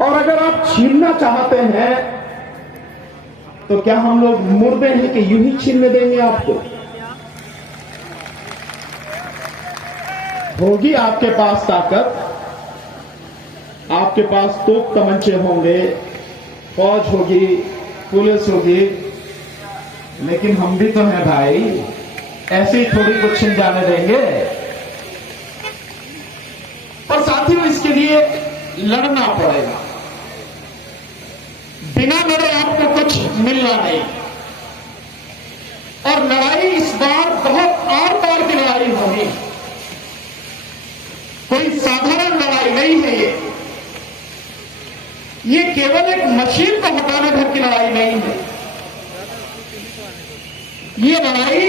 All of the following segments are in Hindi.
और अगर आप छीनना चाहते हैं तो क्या हम लोग मुर्दे हैं कि यूं ही छीनने देंगे आपको? होगी आपके पास ताकत, आपके पास तोप तमंचे होंगे, फौज होगी, पुलिस होगी, लेकिन हम भी तो हैं भाई, ऐसे ही थोड़ी कुछ छिन जाने देंगे। और साथियों, इसके लिए लड़ना पड़ेगा। बिना लड़े आपको कुछ मिलना नहीं। और लड़ाई इस बार बहुत आर पार की लड़ाई होगी, कोई साधारण लड़ाई नहीं है। ये केवल एक मशीन को हटाने भर की लड़ाई नहीं है। ये लड़ाई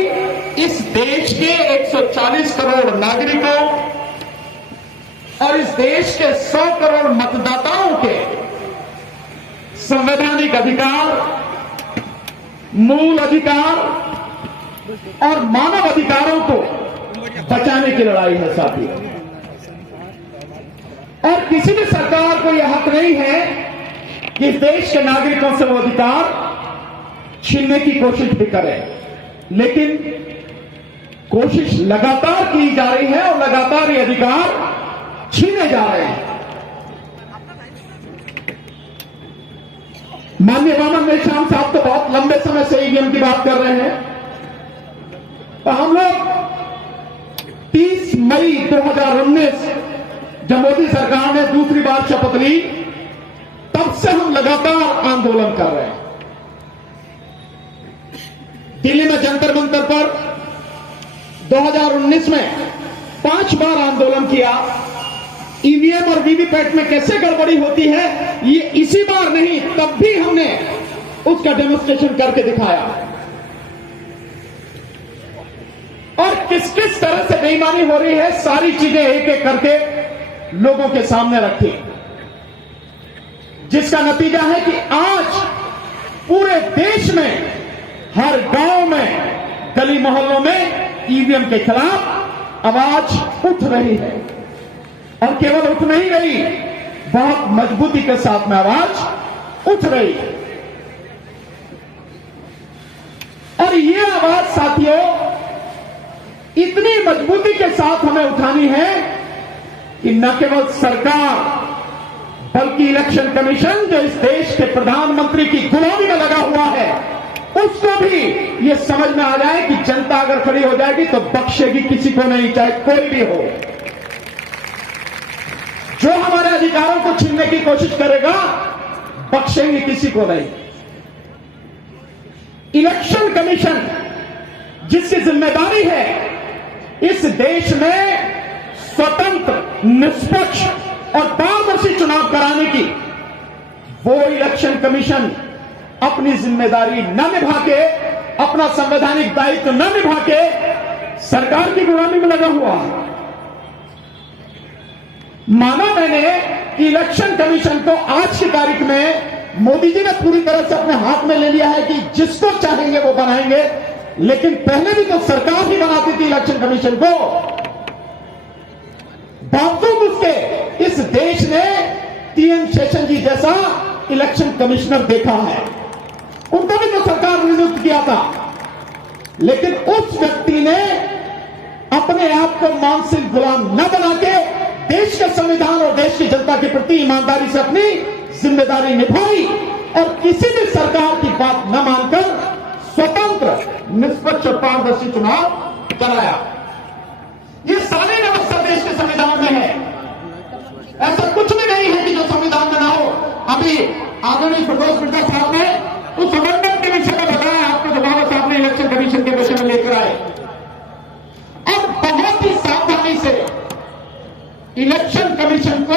इस देश के 140 करोड़ नागरिकों और इस देश के 100 करोड़ मतदाताओं के संवैधानिक अधिकार, मूल अधिकार और मानव अधिकारों को बचाने की लड़ाई है साथियों। और किसी भी सरकार को यह हक नहीं है कि इस देश के नागरिकों से वो अधिकार छीनने की कोशिश भी करे, लेकिन कोशिश लगातार की जा रही है और लगातार ये अधिकार छीने जा रहे हैं। माननीय वामन मेश्राम साहब तो बहुत लंबे समय से ईवीएम की बात कर रहे हैं। तो हम लोग 30 मई 2019 जब मोदी सरकार ने दूसरी बार शपथ ली, तब से हम लगातार आंदोलन कर रहे हैं। दिल्ली में जंतर मंतर पर 2019 में 5 बार आंदोलन किया। ईवीएम और वीवीपैट में कैसे गड़बड़ी होती है, ये इसी बार नहीं, तब भी हमने उसका डेमोन्स्ट्रेशन करके दिखाया। और किस किस तरह से बेईमानी हो रही है, सारी चीजें एक एक करके लोगों के सामने रखी, जिसका नतीजा है कि आज पूरे देश में, हर गांव में, गली मोहल्लों में ईवीएम के खिलाफ आवाज उठ रही है। और केवल उठ नहीं रही, बहुत मजबूती के साथ में आवाज उठ रही है। और ये आवाज साथियों इतनी मजबूती के साथ हमें उठानी है कि न केवल सरकार बल्कि इलेक्शन कमीशन, जो इस देश के प्रधानमंत्री की गुलामी में लगा हुआ है, उसको भी ये समझ में आ जाए कि जनता अगर खड़ी हो जाएगी तो बख्शेगी किसी को नहीं, चाहे कोई भी हो। जो हमारे अधिकारों को छीनने की कोशिश करेगा, बख्शेंगे किसी को नहीं। इलेक्शन कमीशन जिसकी जिम्मेदारी है इस देश में स्वतंत्र, निष्पक्ष और पारदर्शी चुनाव कराने की, वो इलेक्शन कमीशन अपनी जिम्मेदारी न निभा के, अपना संवैधानिक दायित्व न निभा के सरकार की गुलामी में लगा हुआ है। माना मैंने कि इलेक्शन कमीशन को आज की तारीख में मोदी जी ने पूरी तरह से अपने हाथ में ले लिया है कि जिसको चाहेंगे वो बनाएंगे, लेकिन पहले भी तो सरकार ही बनाती थी इलेक्शन कमीशन को। बावजूद उसके इस देश ने टीएन शेषन जी जैसा इलेक्शन कमिश्नर देखा है, उनको भी तो सरकार ने नियुक्त किया था, लेकिन उस व्यक्ति ने अपने आप को मानसिक गुलाम न बना के देश के संविधान और देश की जनता के प्रति ईमानदारी से अपनी जिम्मेदारी निभाई और किसी भी सरकार की बात न मानकर स्वतंत्र, निष्पक्ष और पारदर्शी चुनाव कराया। ये सारी व्यवस्था देश के संविधान में है, ऐसा कुछ भी नहीं है कि जो संविधान में ना हो। अभी आदरणीय प्रदोष मिश्रा साहब ने उस अमेंडमेंट के विषय में बताया, आपको दोबारा से आपने इलेक्शन कमीशन के विषय में लेकर आए और बहुत ही सावधानी से इलेक्शन कमीशन को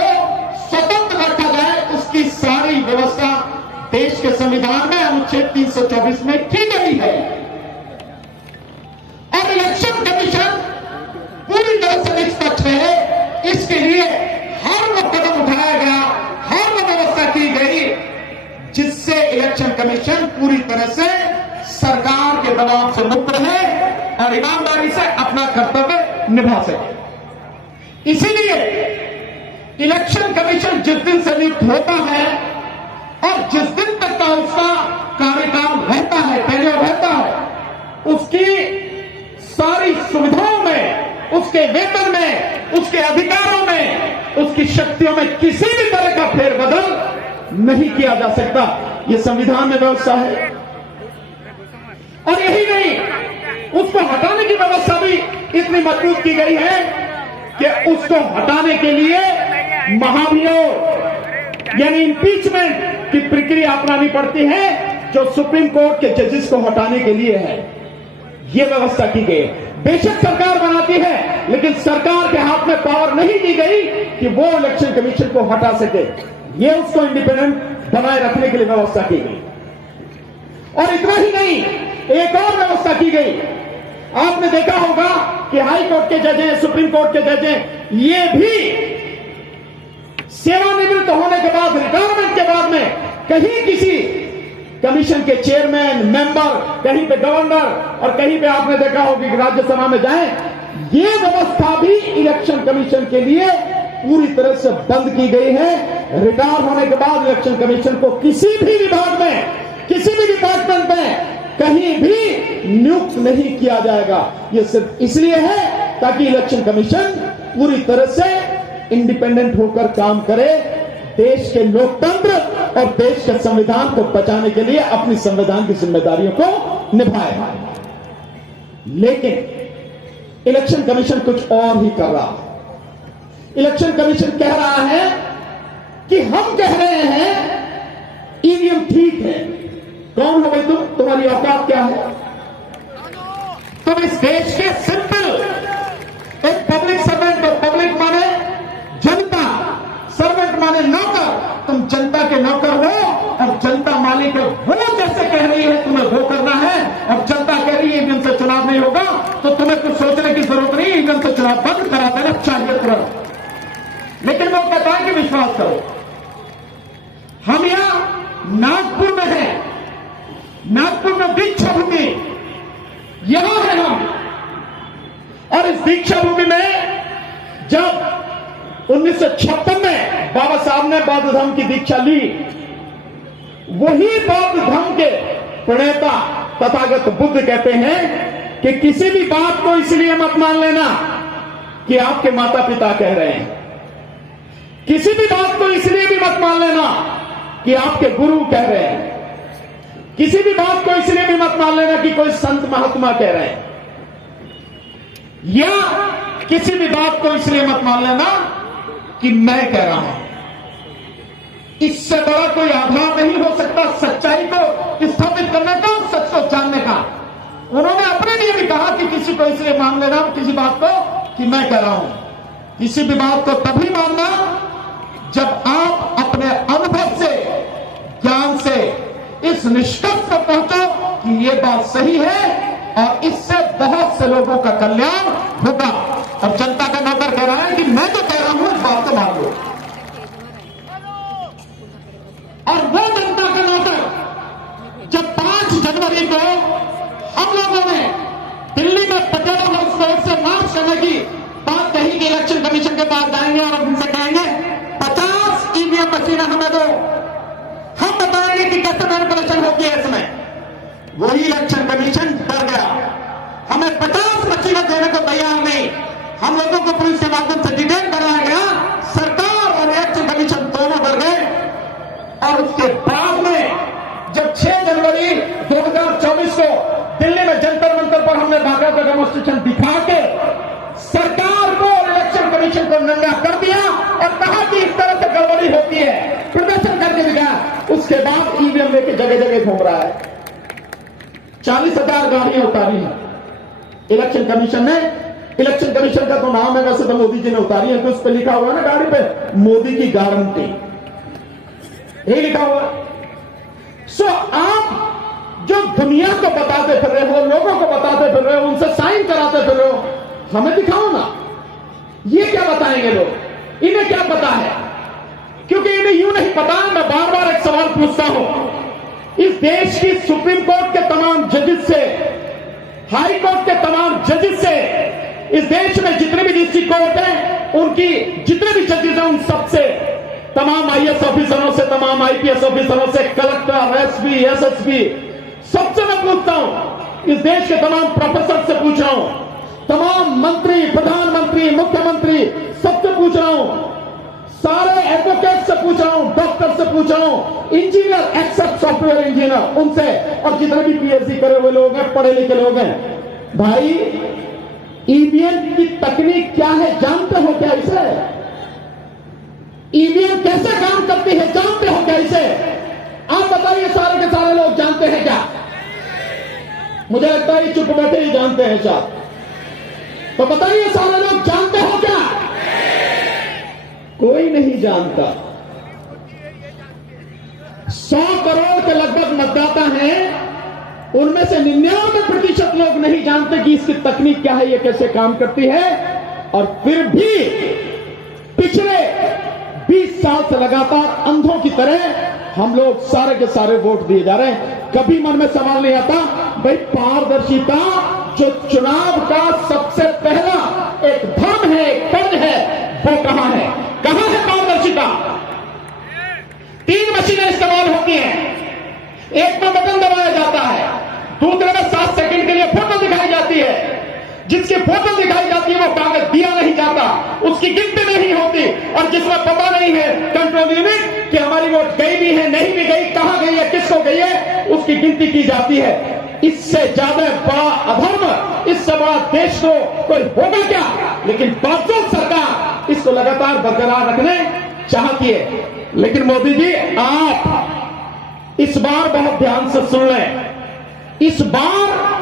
स्वतंत्र रखा जाए, उसकी सारी व्यवस्था देश के संविधान में अनुच्छेद 324 में की गई है। और इलेक्शन कमीशन पूरी तरह से निष्पक्ष रहे, इसके लिए हर वो कदम उठाया गया, हर वो व्यवस्था की गई जिससे इलेक्शन कमीशन पूरी तरह से सरकार के दबाव से मुक्त रहे और ईमानदारी से अपना कर्तव्य निभा सके। इसीलिए इलेक्शन कमीशन जिस दिन से नियुक्त होता है और जिस दिन तक का उसका कार्यकाल रहता है, टेन्योर रहता है, उसकी सारी सुविधाओं में, उसके वेतन में, उसके अधिकारों में, उसकी शक्तियों में किसी भी तरह का फेरबदल नहीं किया जा सकता। यह संविधान में व्यवस्था है। और यही नहीं, उसको हटाने की व्यवस्था भी इतनी मजबूत की गई है कि उसको हटाने के लिए महाभियोग यानी इंपीचमेंट की प्रक्रिया अपनानी पड़ती है, जो सुप्रीम कोर्ट के जजेस को हटाने के लिए है। यह व्यवस्था की गई है। बेशक सरकार बनाती है, लेकिन सरकार के हाथ में पावर नहीं दी गई कि वो इलेक्शन कमीशन को हटा सके। यह उसको इंडिपेंडेंट बनाए रखने के लिए व्यवस्था की गई। और इतना ही नहीं, एक और व्यवस्था की गई। आपने देखा होगा कि हाई कोर्ट के जज हैं, सुप्रीम कोर्ट के जज हैं, ये भी सेवानिवृत्त होने के बाद, रिटायरमेंट के बाद में कहीं किसी कमीशन के चेयरमैन, मेंबर, कहीं पे गवर्नर और कहीं पे आपने देखा होगा कि राज्यसभा में जाएं, ये व्यवस्था भी इलेक्शन कमीशन के लिए पूरी तरह से बंद की गई है। रिटायर होने के बाद इलेक्शन कमीशन को किसी भी विभाग में, किसी भी डिपार्टमेंट में कहीं भी नियुक्त नहीं किया जाएगा। यह सिर्फ इसलिए है ताकि इलेक्शन कमीशन पूरी तरह से इंडिपेंडेंट होकर काम करे, देश के लोकतंत्र और देश के संविधान को बचाने के लिए अपनी संविधान की जिम्मेदारियों को निभाए। लेकिन इलेक्शन कमीशन कुछ और ही कर रहा है। इलेक्शन कमीशन कह रहा है कि हम कह रहे हैं ईवीएम ठीक है। कौन हो भाई तुम? तुम्हारी औकात क्या है? तुम इस देश के सिंपल एक पब्लिक सर्वेंट हो। पब्लिक माने जनता, सर्वेंट माने नौकर। तुम जनता के नौकर हो और जनता मालिक है। वो जैसे कह रही है तुम्हें वो करना है, और जनता कह रही है ईवीएम से चुनाव नहीं होगा, तो तुम्हें कुछ सोचने की जरूरत नहीं, ईवीएम से चुनाव बंद करा देना चाहिए तुरंत। लेकिन वो कहता है कि विश्वास करो। हम यहां नागपुर में हैं, नागपुर में दीक्षा भूमि, यहां है हम। और इस दीक्षा भूमि में जब 1956 में बाबा साहब ने बौद्ध धर्म की दीक्षा ली, वही बौद्ध धर्म के प्रणेता तथागत बुद्ध कहते हैं कि किसी भी बात को इसलिए मत मान लेना कि आपके माता पिता कह रहे हैं। किसी भी बात को इसलिए भी मत मान लेना कि आपके गुरु कह रहे हैं। किसी भी बात को इसलिए भी मत मान लेना कि कोई संत महात्मा कह रहे हैं, या किसी भी बात को इसलिए मत मान लेना कि मैं कह रहा हूं। इससे बड़ा कोई आधार नहीं हो सकता सच्चाई को स्थापित करने का, सच को जानने का। उन्होंने अपने लिए भी कहा कि किसी को इसलिए मान लेना, किसी बात को, कि मैं कह रहा हूं। किसी भी बात को तभी मानना जब आप अपने अनुभव से, ज्ञान से इस निष्कर्ष पर पहुंचो कि यह बात सही है और इससे बहुत से लोगों का कल्याण होगा। और जनता का नौकर कह रहा है कि मैं तो कह रहा हूं, इस बात को मान लो। और वो जनता का नौकर जब 5 जनवरी को हम लोगों ने दिल्ली में पटेल हाउस कोर्ट से मार्च करने की बात कही कि इलेक्शन कमीशन के पास जाएंगे और उनसे कहेंगे 50 ईवीएम मशीनें हमें दो, हम बताएंगे कि कैसे मैनिपुलेशन होती है इसमें। वही इलेक्शन कमीशन डर गया, हमें 50 मशीनें देने को तैयार नहीं। हम लोगों को पुलिस के माध्यम से डिटेन कराया गया, सरकार और इलेक्शन कमीशन दोनों डर गए। और उसके बाद में जब 6 जनवरी 2024 को दिल्ली में जंतर मंतर पर हमने बाकायदा डेमोन्स्ट्रेशन दिखा के सरकार को और इलेक्शन कमीशन को नंगा कर दिया और कहा कि इस तरह से गड़बड़ी होती है, प्रदर्शन करके दिखाया। उसके बाद ईवीएम लेके जगह जगह घूम रहा है। 40,000 गाड़ियां उतारी हैं इलेक्शन कमीशन ने। इलेक्शन कमीशन का तो नाम है, वैसे तो मोदी जी ने उतारी है, तो उस पर लिखा हुआ है ना गाड़ी पे, मोदी की गारंटी, यही लिखा हुआ है। सो आप जो दुनिया को बताते फिर रहे हो, लोगों को बताते फिर रहे हो, उनसे साइन कराते फिर रहे हो, हमें दिखाओ ना। ये क्या बताएंगे लोग? इन्हें क्या पता है? क्योंकि इन्हें यूं नहीं पता। मैं बार बार एक सवाल पूछता हूं, इस देश की सुप्रीम कोर्ट के तमाम जजेस से, हाई कोर्ट के तमाम जजेस से, इस देश में जितने भी डिस्ट्रिक्ट कोर्ट हैं, उनकी जितने भी जजेस हैं उन सबसे, तमाम आईएएस ऑफिसरों से, तमाम आईपीएस ऑफिसरों से, कलेक्टर, एसपी, एसएसपी, सबसे मैं पूछता हूं, इस देश के तमाम प्रोफेसर से पूछ रहा हूं, तमाम मंत्री, प्रधानमंत्री, मुख्यमंत्री, सबसे पूछ रहा हूं, सारे एडवोकेट से पूछ रहा हूं, डॉक्टर से पूछ रहा हूं, इंजीनियर एक्सेप्ट सॉफ्टवेयर इंजीनियर, उनसे, और जितने भी पीएचडी करे हुए लोग हैं, पढ़े लिखे लोग हैं, भाई ईवीएम की तकनीक क्या है जानते हो क्या इसे? ईवीएम कैसे काम करती है जानते हो क्या इसे? आप बताइए, सारे के सारे लोग जानते हैं क्या? मुझे लगता है चुप बैठे ही जानते हैं शायद, तो बताइए सारे लोग जानते हो क्या? कोई नहीं जानता। 100 करोड़ के लगभग मतदाता हैं, उनमें से 99% लोग नहीं जानते कि इसकी तकनीक क्या है, ये कैसे काम करती है, और फिर भी पिछले 20 साल से लगातार अंधों की तरह हम लोग सारे के सारे वोट दिए जा रहे हैं। कभी मन में सवाल नहीं आता, भाई पारदर्शिता जो चुनाव का सबसे पहला एक धर्म है, एक फर्ज है, वो कहां है? कहां है पारदर्शिता? 3 मशीनें इस्तेमाल होती हैं, एक में बटन दबाया जाता है, दूसरे में 7 सेकंड के लिए फोटो दिखाई जाती है, जिसकी फोटो दिखाई जाती है वो कागज दिया नहीं जाता, उसकी गिनती नहीं होती, और जिसमें पता नहीं है कंट्रोल यूनिट कि हमारी वोट गई भी है, नहीं भी गई, कहां गई है, किसको गई है, उसकी गिनती की जाती है। इससे ज्यादा बड़ा अधर्म, इससे बड़ा देश को कोई होगा क्या? लेकिन बावजूद सरकार इसको लगातार बरकरार रखने चाहती है। लेकिन मोदी जी, आप इस बार बहुत ध्यान से सुन लें, इस बार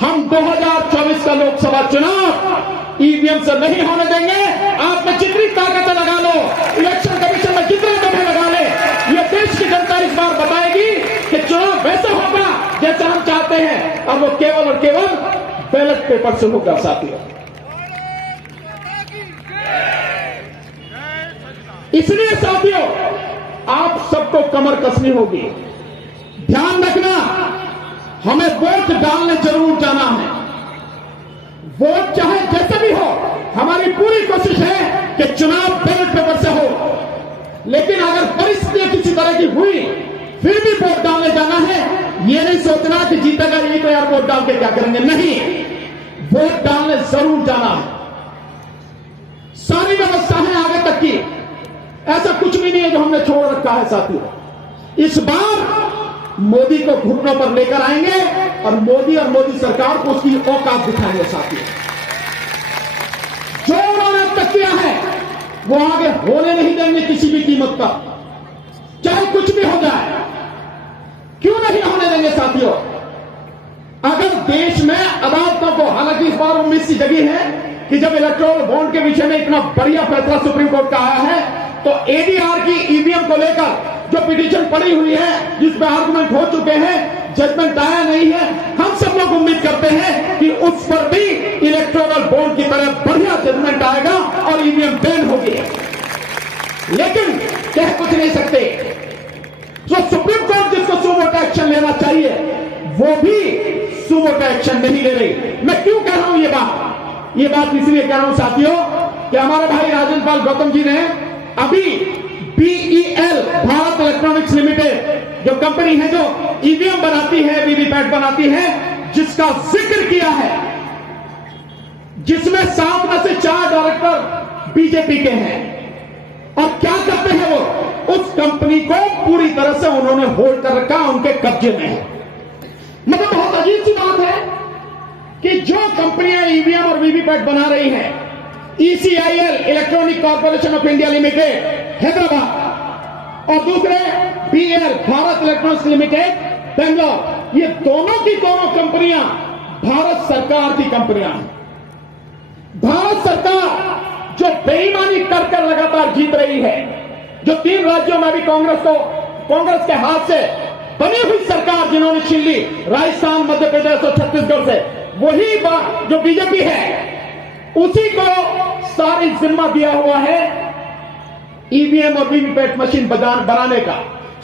हम 2024 का लोकसभा चुनाव ईवीएम से नहीं होने देंगे। आप में जितनी ताकत लगा लो, इलेक्शन कमीशन में जितने दफे लगा ले, ये देश की जनता इस बार बताएगी कि चुनाव वैसा होगा जैसा हम चाहते हैं, और वो केवल और केवल बैलेट पेपर से होगा। साथियों, इसलिए साथियों आप सबको कमर कसनी होगी। ध्यान रखना, हमें वोट डालने जरूर जाना है, वोट चाहे जैसे भी हो, हमारी पूरी कोशिश है कि चुनाव बैलेट पेपर से हो। लेकिन अगर परिस्थितियां किसी तरह की हुई फिर भी वोट डालने जाना है, ये नहीं सोचना कि जीतेगा ये तो यार वोट डाल के क्या करेंगे, नहीं, वोट डालने जरूर जाना है। सारी व्यवस्था है आगे तक की, ऐसा कुछ भी नहीं है जो हमने छोड़ रखा है। साथियों, इस बार मोदी को घुटनों पर लेकर आएंगे और मोदी सरकार को उसकी औकात दिखाएंगे। साथियों, जो उन्होंने अब तक किया है वो आगे होने नहीं देंगे किसी भी कीमत पर, चाहे कुछ भी हो जाए। क्यों नहीं होने देंगे साथियों? अगर देश में अदालतों को, हालांकि इस बार उम्मीद सी जगी है कि जब इलेक्टोरल बॉन्ड के विषय में इतना बढ़िया फैसला सुप्रीम कोर्ट का आया है, तो एडीआर की ईवीएम को लेकर जो पिटीशन पड़ी हुई है, जिसमें आर्गुमेंट हो चुके हैं, जजमेंट आया नहीं है, हम सब लोग उम्मीद करते हैं कि उस पर भी इलेक्टोरल बॉन्ड की तरह बढ़िया जजमेंट आएगा और ईवीएम बैन होगी। लेकिन कह कुछ नहीं सकते, जो सुप्रीम कोर्ट जिसको सुमोटो एक्शन लेना चाहिए वो भी सुमोटो एक्शन नहीं ले रही। मैं क्यों कह रहा हूं ये बात इसलिए कह रहा हूं साथियों कि हमारे भाई राजेंद्र पाल गौतम जी ने अभी बीईएल, भारत इलेक्ट्रॉनिक्स लिमिटेड, जो कंपनी है जो ईवीएम बनाती है, वीवीपैट बनाती है, जिसका जिक्र किया है, जिसमें 7 में से 4 डायरेक्टर बीजेपी के हैं। और क्या करते हैं वो? उस कंपनी को पूरी तरह से उन्होंने होल्ड कर रखा, उनके कब्जे में है। मतलब बहुत अजीब सी बात है कि जो कंपनियां ईवीएम और वीवीपैट बना रही हैं, ECIL, electronic corporation of India limited, Hyderabad, और दूसरे BL, Bharat electronics limited, Bangalore, ये दोनों की दोनों कंपनियां भारत सरकार की कंपनियां हैं। भारत सरकार जो बेईमानी कर लगातार जीत रही है, जो 3 राज्यों में भी कांग्रेस के हाथ से बनी हुई सरकार जिन्होंने छीन ली, राजस्थान, मध्य प्रदेश और छत्तीसगढ़ से, वही जो बीजेपी है उसी को सारी जिम्मा दिया हुआ है ईवीएम और वीवीपैट मशीन बनाने का।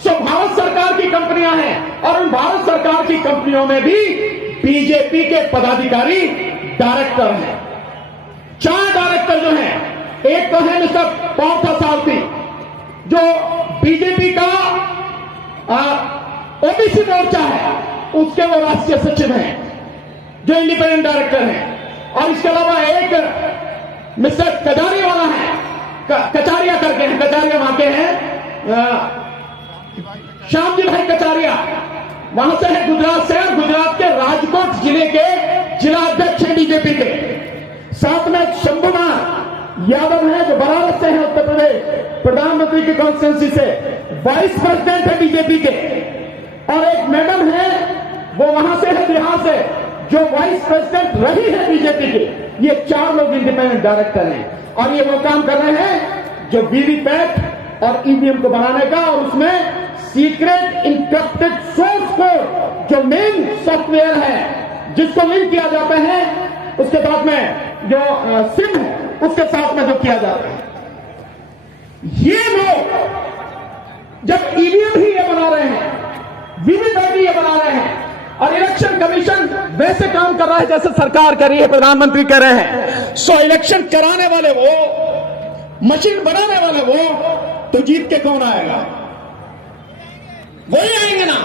सो भारत सरकार की कंपनियां हैं, और उन भारत सरकार की कंपनियों में भी बीजेपी के पदाधिकारी डायरेक्टर हैं। 4 डायरेक्टर जो हैं एक तो है मिस्टर पार्थसारथी, जो बीजेपी का ओबीसी मोर्चा है, उसके वो राष्ट्रीय सचिव हैं, जो इंडिपेंडेंट डायरेक्टर हैं। और इसके अलावा एक मिस्टर कजारिया वाला है, कचारिया करके हैं, कचारिया वहां के हैं, श्याम जी भाई कचारिया, वहां से है गुजरात से, और गुजरात के राजकोट जिले के जिला अध्यक्ष हैं बीजेपी के। साथ में शंभुनाथ यादव है, जो बनारस से है, उत्तर प्रदेश, प्रधानमंत्री की कॉन्स्टिट्यूंसी से वाइस प्रेसिडेंट है बीजेपी के। और एक मैडम है, वो वहां से है, बिहार से, जो वाइस प्रेसिडेंट रही है बीजेपी के। ये 4 लोग इंडिपेंडेंट डायरेक्टर हैं, और ये वो काम कर रहे हैं जो वीवीपैट और ईवीएम को बनाने का, और उसमें सीक्रेट इंक्रिप्टेड सोर्स कोड, जो मेन सॉफ्टवेयर है जिसको लिंक किया जाता है, उसके साथ में जो सिम है उसके साथ में जो किया जाता है। ये लोग जब ईवीएम ही ये बना रहे हैं, वीवीपैट ही ये बना रहे हैं, और इलेक्शन कमीशन वैसे काम कर रहा है जैसे सरकार कर रही है, प्रधानमंत्री कर रहे हैं। सो इलेक्शन कराने वाले वो, मशीन बनाने वाले वो, तो जीत के कौन आएगा? वही आएंगे ना।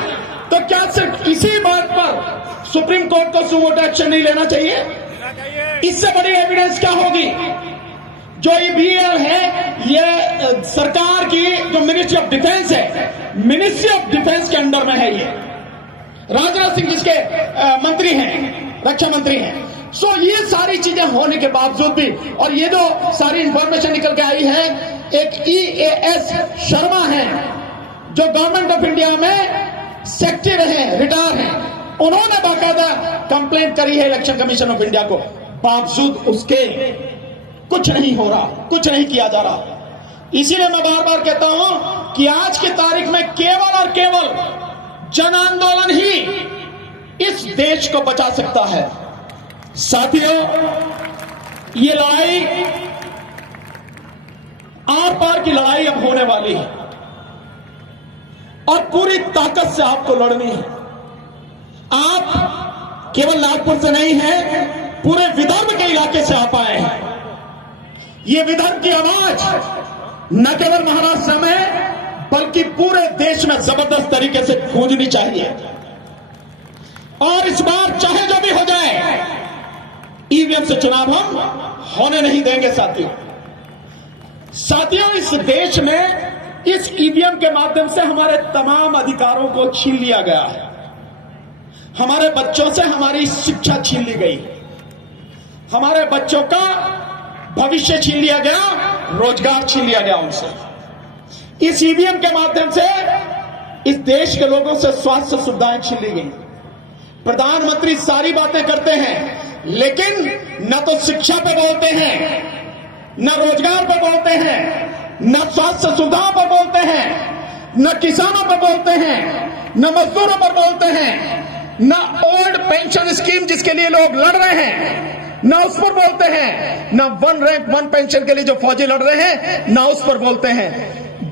तो क्या सिर्फ इसी बात पर सुप्रीम कोर्ट को सुमोटो एक्शन नहीं लेना चाहिए? इससे बड़ी एविडेंस क्या होगी? जो ये बीएल है, ये सरकार की जो मिनिस्ट्री ऑफ डिफेंस है, मिनिस्ट्री ऑफ डिफेंस के अंडर में है। ये राजनाथ सिंह जिसके मंत्री हैं, रक्षा मंत्री हैं। सो ये सारी चीजें होने के बावजूद भी, और ये जो सारी इंफॉर्मेशन निकल के आई है, एक EAS शर्मा है, जो गवर्नमेंट ऑफ इंडिया में सेक्रेटरी रहे, रिटायर हैं, उन्होंने बाकायदा कंप्लेंट करी है इलेक्शन कमीशन ऑफ इंडिया को। बावजूद उसके कुछ नहीं हो रहा, कुछ नहीं किया जा रहा। इसीलिए मैं बार बार कहता हूं कि आज की तारीख में केवल और केवल जन आंदोलन ही इस देश को बचा सकता है। साथियों, ये लड़ाई आर पार की लड़ाई अब होने वाली है, और पूरी ताकत से आपको लड़नी है। आप केवल नागपुर से नहीं है, पूरे विदर्भ के इलाके से आप आए हैं। ये विदर्भ की आवाज न केवल महाराष्ट्र में, बल्कि पूरे देश में जबरदस्त तरीके से गूंजनी चाहिए। और इस बार चाहे जो भी हो जाए, ईवीएम से चुनाव हम होने नहीं देंगे। साथियों, इस देश में इस ईवीएम के माध्यम से हमारे तमाम अधिकारों को छीन लिया गया है। हमारे बच्चों से हमारी शिक्षा छीन ली गई, हमारे बच्चों का भविष्य छीन लिया गया, रोजगार छीन लिया गया उनसे। इस ईवीएम के माध्यम से इस देश के लोगों से स्वास्थ्य सुविधाएं छीन ली गई। प्रधानमंत्री सारी बातें करते हैं, लेकिन न तो शिक्षा पे बोलते हैं, न रोजगार पे बोलते हैं, न स्वास्थ्य सुविधाओं पर बोलते हैं, न किसानों पर बोलते हैं, न मजदूरों पर बोलते हैं, न ओल्ड पेंशन स्कीम जिसके लिए लोग लड़ रहे हैं, न उस पर बोलते हैं, न 1 रैंक 1 पेंशन के लिए जो फौजी लड़ रहे हैं, न उस पर बोलते हैं।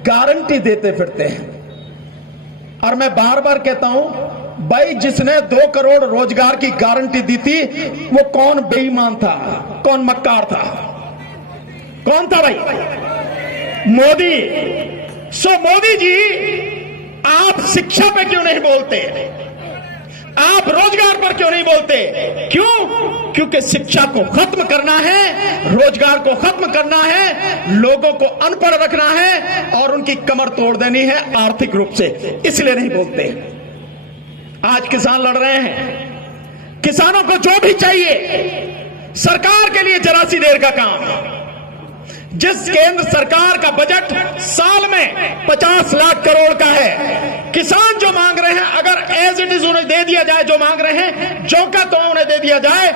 गारंटी देते फिरते हैं। और मैं बार बार कहता हूं, भाई जिसने 2 करोड़ रोजगार की गारंटी दी थी, वो कौन बेईमान था, कौन मक्कार था, कौन था भाई? मोदी। सो मोदी जी, आप शिक्षा पे क्यों नहीं बोलते? आप रोजगार पर क्यों नहीं बोलते? क्यों? क्योंकि शिक्षा को खत्म करना है, रोजगार को खत्म करना है, लोगों को अनपढ़ रखना है और उनकी कमर तोड़ देनी है आर्थिक रूप से, इसलिए नहीं बोलते। आज किसान लड़ रहे हैं, किसानों को जो भी चाहिए, सरकार के लिए जरा सी देर का काम। जिस केंद्र सरकार का बजट साल में 50 लाख करोड़ का है, किसान जो मांग रहे हैं, अगर एज इट इज उन्हें दे दिया जाए, जो मांग रहे हैं जो का तो उन्हें दे दिया जाए,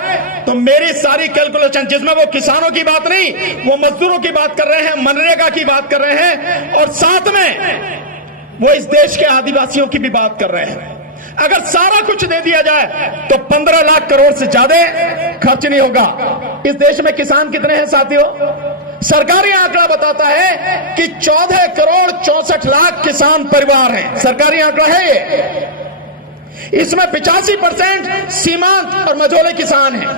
तो मेरी सारी कैलकुलेशन, जिसमें वो किसानों की बात नहीं, वो मजदूरों की बात कर रहे हैं, मनरेगा की बात कर रहे हैं, और साथ में वो इस देश के आदिवासियों की भी बात कर रहे हैं। अगर सारा कुछ दे दिया जाए तो 15 लाख करोड़ से ज्यादा खर्च नहीं होगा। इस देश में किसान कितने हैं साथियों? सरकारी आंकड़ा बताता है कि 14 करोड़ 64 लाख किसान परिवार हैं। सरकारी आंकड़ा है ये। इसमें 85% सीमांत और मझोले किसान हैं,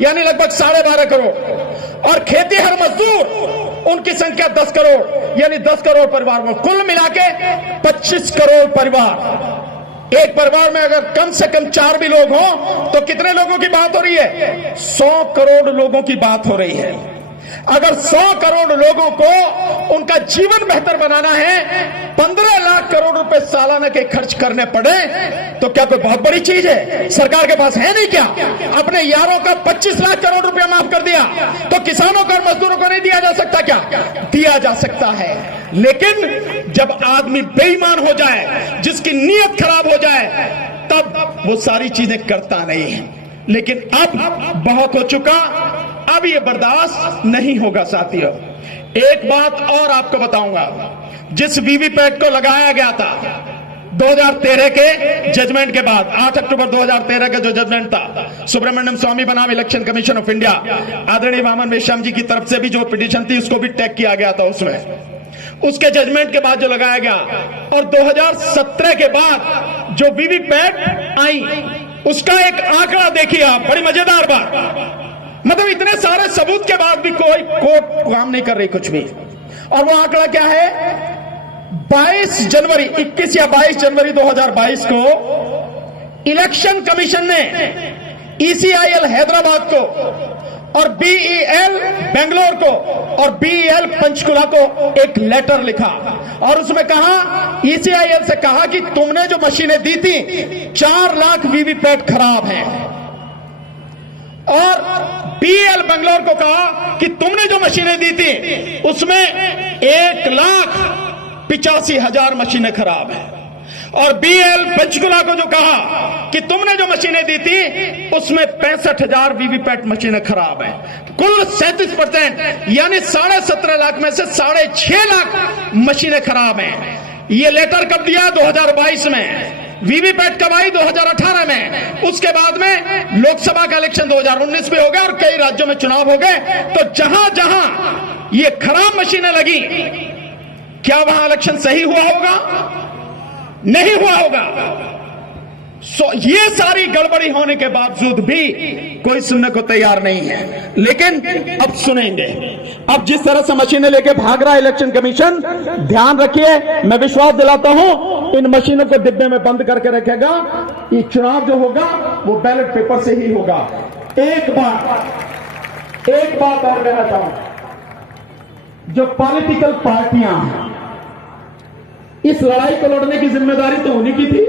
यानी लगभग 12.5 करोड़। और खेतीहर मजदूर उनकी संख्या 10 करोड़, यानी 10 करोड़ परिवार में, कुल मिला के 25 करोड़ परिवार। एक परिवार में अगर कम से कम 4 भी लोग हों तो कितने लोगों की बात हो रही है? 100 करोड़ लोगों की बात हो रही है। अगर 100 करोड़ लोगों को उनका जीवन बेहतर बनाना है, 15 लाख करोड़ रुपए सालाना के खर्च करने पड़े, तो क्या कोई बहुत बड़ी चीज है? सरकार के पास है नहीं क्या? अपने यारों का 25 लाख करोड़ रुपया माफ कर दिया, तो किसानों को और मजदूरों को नहीं दिया जा सकता क्या? दिया जा सकता है। लेकिन जब आदमी बेईमान हो जाए, जिसकी नीयत खराब हो जाए, तब वो सारी चीजें करता नहीं है। लेकिन अब बहुत हो चुका, अब ये बर्दाश्त नहीं होगा साथियों। एक बात और आपको बताऊंगा, जिस वीवीपैट को लगाया गया था 2013 के जजमेंट के बाद, 8 अक्टूबर 2013 का जो जजमेंट था, सुब्रमण्यम स्वामी बनाम इलेक्शन कमीशन ऑफ इंडिया, आदरणीय वामन मेश्राम जी की तरफ से भी जो पिटीशन थी उसको भी टैग किया गया था उसमें, उसके जजमेंट के बाद जो लगाया गया, और 2017 के बाद जो वीवीपैट आई उसका एक आंकड़ा देखिए आप, बड़ी मजेदार बात। मतलब इतने सारे सबूत के बाद भी कोई कोर्ट काम नहीं कर रही कुछ भी। और वो आंकड़ा क्या है? 22 जनवरी 21 या 22 जनवरी 2022 को इलेक्शन कमीशन ने ECIL हैदराबाद को और BEL बेंगलोर को और BEL पंचकुला को एक लेटर लिखा, और उसमें कहा, ECIL से कहा कि तुमने जो मशीनें दी थी 4 लाख वीवीपैट खराब हैं, और BEL बेंगलोर को कहा कि तुमने जो मशीनें दी थी उसमें 1,85,000 मशीनें खराब हैं, और BEL पंचकुला को जो कहा कि तुमने जो मशीनें दी थी उसमें 65,000 वीवीपैट मशीनें खराब हैं। कुल 37%, यानी 17.5 लाख में से 6.5 लाख मशीनें खराब हैं। ये लेटर कब दिया? 2022 में। वीवीपैट कब आई? 2018 में। उसके बाद में लोकसभा का इलेक्शन 2019 में हो गया और कई राज्यों में चुनाव हो गए। तो जहां जहां ये खराब मशीनें लगी, क्या वहां इलेक्शन सही हुआ होगा? नहीं हुआ होगा। ये सारी गड़बड़ी होने के बावजूद भी कोई सुनने को तैयार नहीं है। लेकिन अब सुनेंगे। अब जिस तरह से मशीनें लेके भाग रहा है इलेक्शन कमीशन, ध्यान रखिए, मैं विश्वास दिलाता हूं इन मशीनों को डिब्बे में बंद करके रखेगा। ये चुनाव जो होगा वो बैलेट पेपर से ही होगा। एक बात और कहना चाहूंगा, जो पॉलिटिकल पार्टियां हैं, इस लड़ाई को लड़ने की जिम्मेदारी तो उन्हीं की थी।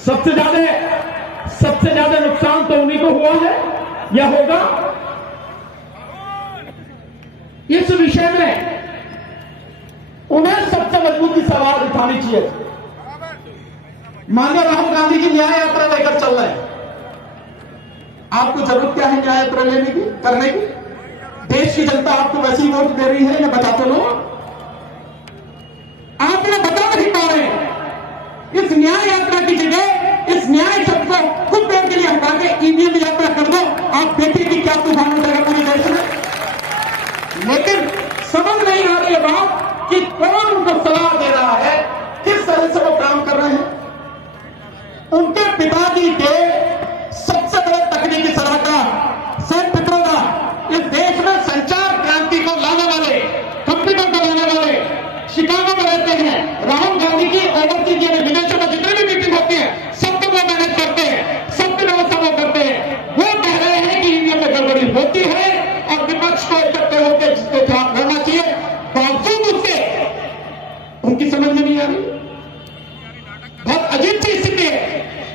सबसे ज्यादा नुकसान तो उन्हीं को हुआ है या होगा। इस विषय में उन्हें सबसे मजबूती से आवाज उठानी चाहिए। माननीय राहुल गांधी की न्याय यात्रा लेकर चल रहे हैं। आपको जरूरत क्या है न्याय यात्रा लेने की, करने की? देश की जनता आपको वैसी वोट दे रही है, बता तो लो। आप लोग बता नहीं पा रहे। इस न्याय यात्रा की जगह इस न्याय शब्द को कुछ देर के लिए हटा के ईवीएम यात्रा कर दो, आप देखिए कि क्या तूफान उठेगा पूरे देश में। लेकिन समझ नहीं आ रही बात कि कौन उनको सलाह दे रहा है, किस तरह से वो काम कर रहे हैं। उनके पिताजी के सबसे बड़े तकनीकी सलाहकार सैम पित्रोदा इस देश में संचार क्रांति को लाने वाले, कंप्यूटर को लाने वाले, शिकागो में रहते हैं। राहुल गांधी की ओवरसीज यानी विदेशों में जितनी भी मीटिंग होती है सबको वो मैनेज करते हैं, सबकी व्यवस्था वो करते हैं। वो कह रहे हैं कि ईवीएम में गड़बड़ी होती है और विपक्ष को इकट्ठे होकर इसके खिलाफ लड़ना चाहिए। बावजूद उसके उनकी समझ में नहीं आ रही। बहुत अजीब सी स्थिति है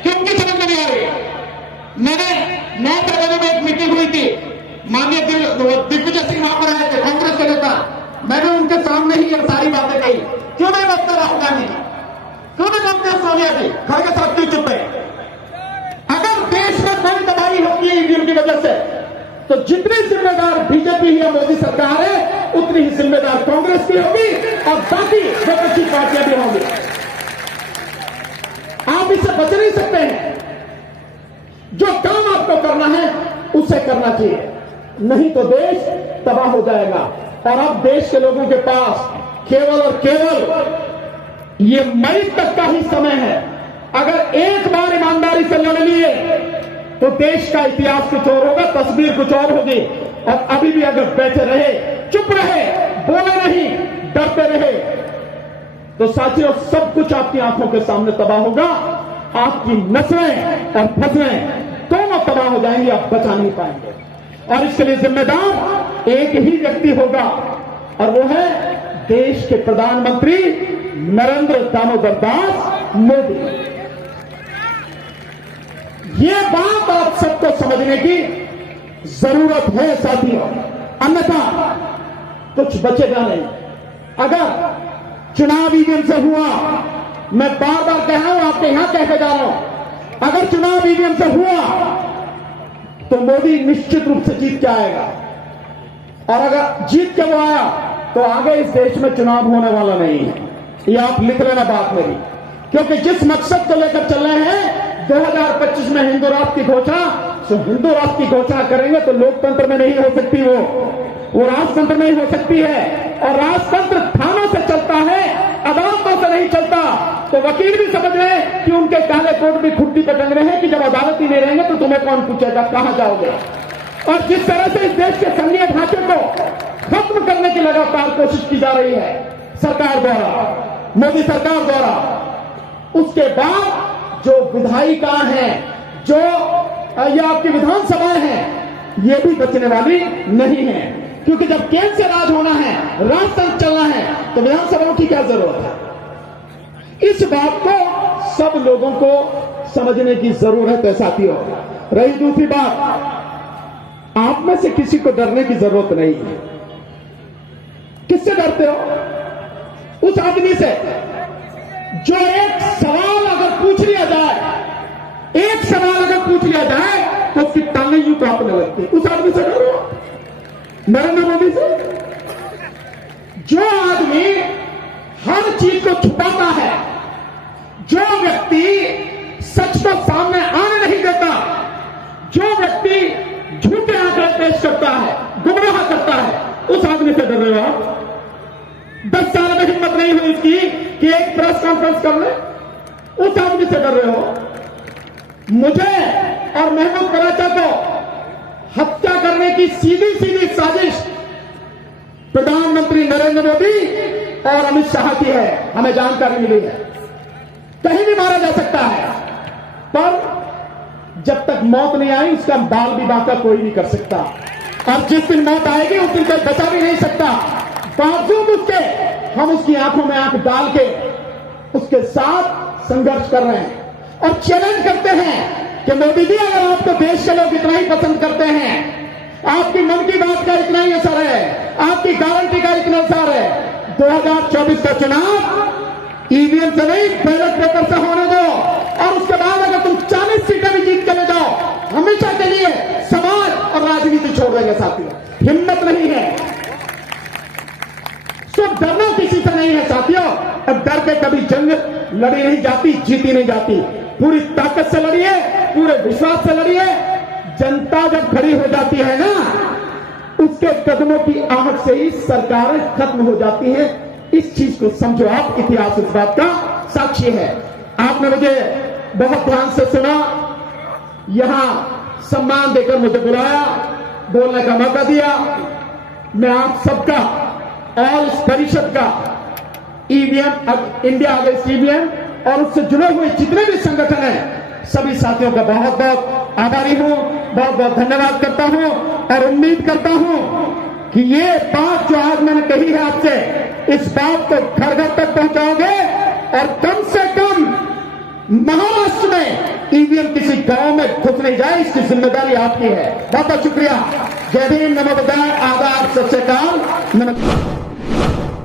कि उनकी समझ में नहीं आ रही। मैंने नए तरह में एक मीटिंग हुई थी, माननीय दिग्विजय सिंह वहां पर आए थे, कांग्रेस के नेता। मैंने उनके सामने ही ये सारी बातें कही। क्यों नहीं बचते राहुल गांधी जी, क्यों नहीं बचते सोनिया जी, घर के तरफ क्यों चुप है? अगर देश में कोई तबाही होती है ईवीएम की वजह से, तो जितनी जिम्मेदार बीजेपी या मोदी सरकार है उतनी ही जिम्मेदार कांग्रेस की होगी और बाकी विपक्षी पार्टियां भी होंगी। आप इससे बच नहीं सकते हैं। जो काम आपको करना है उसे करना चाहिए, नहीं तो देश तबाह हो जाएगा। और अब देश के लोगों के पास केवल और केवल ये मई तक का ही समय है। अगर एक बार ईमानदारी से लड़ लिए तो देश का इतिहास कुछ और होगा, तस्वीर कुछ और होगी। और अभी भी अगर बैठे रहे, चुप रहे, बोले नहीं, डरते रहे, तो साथियों सब कुछ आपकी आंखों के सामने तबाह होगा। आपकी नस्लें और फसलें दोनों तबाह हो जाएंगी, आप बचा नहीं पाएंगे। और इसके लिए जिम्मेदार एक ही व्यक्ति होगा और वो है देश के प्रधानमंत्री नरेंद्र दामोदर दास मोदी। ये बात आप सबको समझने की जरूरत है साथियों, अन्यथा कुछ बचेगा नहीं। अगर चुनाव ईवीएम से हुआ, मैं बार बार कह रहा हूं, आपके यहां कह के जा रहा हूं, अगर चुनाव ईवीएम से हुआ तो मोदी निश्चित रूप से जीत के आएगा। और अगर जीत के वो आया तो आगे इस देश में चुनाव होने वाला नहीं है। ये आप लिख लेना बात मेरी, क्योंकि जिस मकसद को लेकर चल रहे हैं 2025 में हिंदू राष्ट्र की घोषणा, तो हिंदू राष्ट्र की घोषणा करेंगे तो लोकतंत्र में नहीं हो सकती, वो राजतंत्र में ही हो सकती है। और राजतंत्र थानों से चलता है, अदालतों से नहीं चलता। तो वकील भी समझ रहे हैं कि उनके काले कोट भी खुट्टी पर टंग रहे हैं कि जब अदालत ही नहीं रहेंगे तो तुम्हें कौन पूछेगा, कहां जाओगे। और जिस तरह से इस देश के संघीय ढांचे को खत्म करने की लगातार कोशिश की जा रही है सरकार द्वारा, मोदी सरकार द्वारा, उसके बाद जो विधायिका हैं, जो ये आपकी विधानसभाएं हैं, ये भी बचने वाली नहीं है। क्योंकि जब केंद्र से राज होना है, राजतंत्र चलना है, तो विधानसभाओं की क्या जरूरत है। इस बात को सब लोगों को समझने की जरूरत है साथियों। रही दूसरी बात, आप में से किसी को डरने की जरूरत नहीं है। किससे डरते हो? उस आदमी से जो एक सवाल अगर पूछ लिया जाए, एक सवाल अगर पूछ लिया जाए तो उसकी टांगें यूं कांपने लगती। उस आदमी से डरो, नरेंद्र मोदी से। जो आदमी हर चीज को छुपाता है, जो व्यक्ति सच को सामने आने नहीं देता, जो व्यक्ति झूठे आंकड़े पेश करता है, गुमराह करता है, उस आदमी से डर रहे हो आप। 10 साल में हिम्मत नहीं हुई इसकी कि एक प्रेस कॉन्फ्रेंस कर ले, उस आदमी से डर रहे हो। मुझे और महमूद कराचा को हत्या करने की सीधी सीधी साजिश प्रधानमंत्री नरेंद्र मोदी और अमित शाह की है, हमें जानकारी मिली है। कहीं भी मारा जा सकता है, पर जब तक मौत नहीं आई उसका बाल भी बांका कोई नहीं कर सकता। और जिस दिन मौत आएगी उस दिन तक बचा भी नहीं सकता। बावजूद उसके हम उसकी आंखों में आंख डाल के उसके साथ संघर्ष कर रहे हैं और चैलेंज करते हैं कि मोदी जी, अगर आपको देश के लोग इतना ही पसंद करते हैं, आपकी मन की बात का इतना ही असर है, आपकी गारंटी का इतना असर है, 2024 का चुनाव ईवीएम से नहीं बैलेट पेपर से होने दो। और उसके बाद अगर तुम 40 सीटें भी जीत के ले जाओ, हमेशा के लिए समाज और राजनीति छोड़ देंगे साथियों। हिम्मत नहीं है, सिर्फ डरना किसी से नहीं है साथियों। अब डर के कभी जंग लड़ी नहीं जाती, जीती नहीं जाती। पूरी ताकत से लड़िए, पूरे विश्वास से लड़िए। जनता जब खड़ी हो जाती है ना, उसके कदमों की आहट से ही सरकारें खत्म हो जाती हैं। इस चीज को समझो आप, इतिहास इस बात का साक्षी है। आपने मुझे बहुत ध्यान से सुना, यहां सम्मान देकर मुझे बुलाया, बोलने का मौका दिया। मैं आप सबका और इस परिषद का, ईवीएम इंडिया अगेंस्ट ईवीएम और उससे जुड़े हुए जितने भी संगठन हैं, सभी साथियों का बहुत बहुत आभारी हूं, बहुत बहुत धन्यवाद करता हूं। और उम्मीद करता हूं कि ये बात जो आज मैंने कही है आपसे, इस बात को घर घर तक पहुंचाओगे और कम से कम महाराष्ट्र में ईवीएम किसी गांव में घुस नहीं जाए, इसकी जिम्मेदारी आपकी है। बहुत बहुत शुक्रिया। जय भीम, नमो बुद्धाय, आदाब, सत श्री अकाल, नमस्कार।